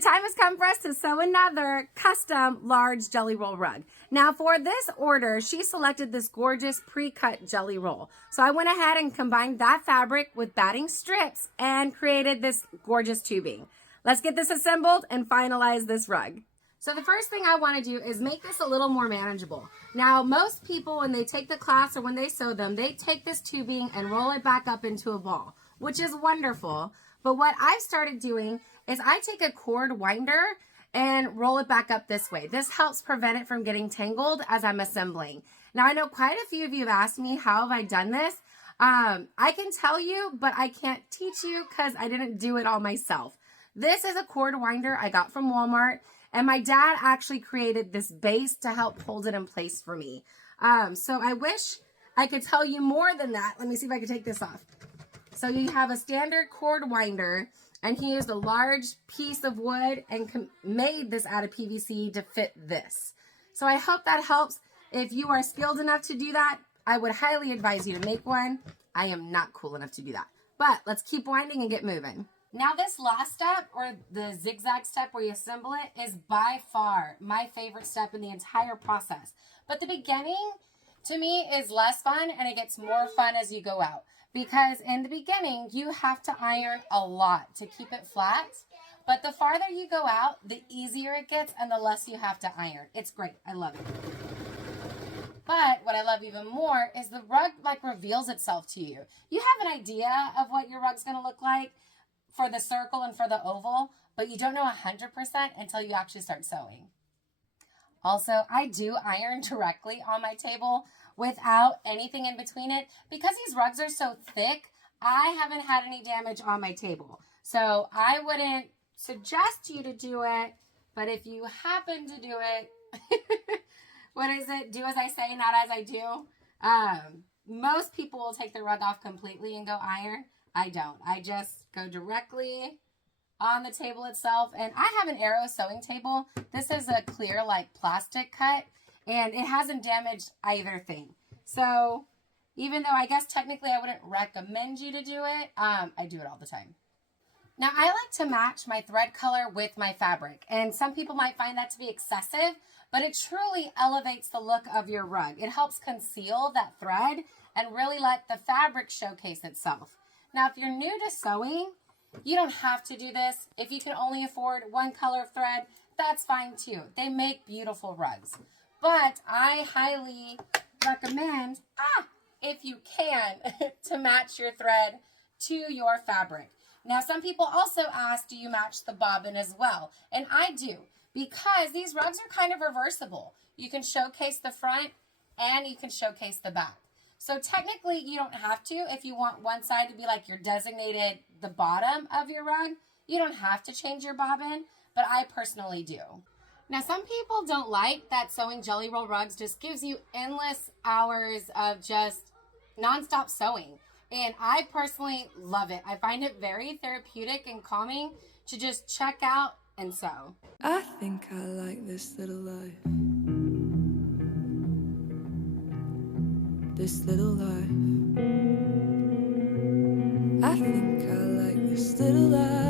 time has come for us to sew another custom large jelly roll rug. Now for this order, she selected this gorgeous pre-cut jelly roll. So I went ahead and combined that fabric with batting strips and created this gorgeous tubing. Let's get this assembled and finalize this rug. So the first thing I want to do is make this a little more manageable. Now, most people, when they take the class or when they sew them, they take this tubing and roll it back up into a ball, which is wonderful. But what I've started doing is I take a cord winder and roll it back up this way. This helps prevent it from getting tangled as I'm assembling. Now, I know quite a few of you have asked me, how have I done this? I can tell you, but I can't teach you because I didn't do it all myself. This is a cord winder I got from Walmart. And my dad actually created this base to help hold it in place for me. So I wish I could tell you more than that. Let me see if I can take this off. So you have a standard cord winder, and he used a large piece of wood and made this out of PVC to fit this. So I hope that helps. If you are skilled enough to do that, I would highly advise you to make one. I am not cool enough to do that. But let's keep winding and get moving. Now this last step, or the zigzag step where you assemble it, is by far my favorite step in the entire process. But the beginning, to me, is less fun, and it gets more fun as you go out. Because in the beginning, you have to iron a lot to keep it flat. But the farther you go out, the easier it gets and the less you have to iron. It's great. I love it. But what I love even more is the rug reveals itself to you. You have an idea of what your rug's going to look like for the circle and for the oval, but you don't know 100% until you actually start sewing. Also, I do iron directly on my table without anything in between it. Because these rugs are so thick, I haven't had any damage on my table. So I wouldn't suggest you to do it, but if you happen to do it, what is it? Do as I say, not as I do. Most people will take the rug off completely and go iron. I don't. I just go directly on the table itself. And I have an Arrow sewing table. This is a clear plastic cut, and it hasn't damaged either thing. So even though I guess technically I wouldn't recommend you to do it, I do it all the time. Now I like to match my thread color with my fabric, and some people might find that to be excessive, but it truly elevates the look of your rug. It helps conceal that thread and really let the fabric showcase itself. Now, if you're new to sewing, you don't have to do this. If you can only afford one color of thread, that's fine too. They make beautiful rugs. But I highly recommend, if you can, to match your thread to your fabric. Now, some people also ask, do you match the bobbin as well? And I do, because these rugs are kind of reversible. You can showcase the front and you can showcase the back. So technically, you don't have to. If you want one side to be like your designated, the bottom of your rug, you don't have to change your bobbin, but I personally do. Now, some people don't like that sewing jelly roll rugs just gives you endless hours of just nonstop sewing. And I personally love it. I find it very therapeutic and calming to just check out and sew. I think I like this little life. This little life. I think I like this little life.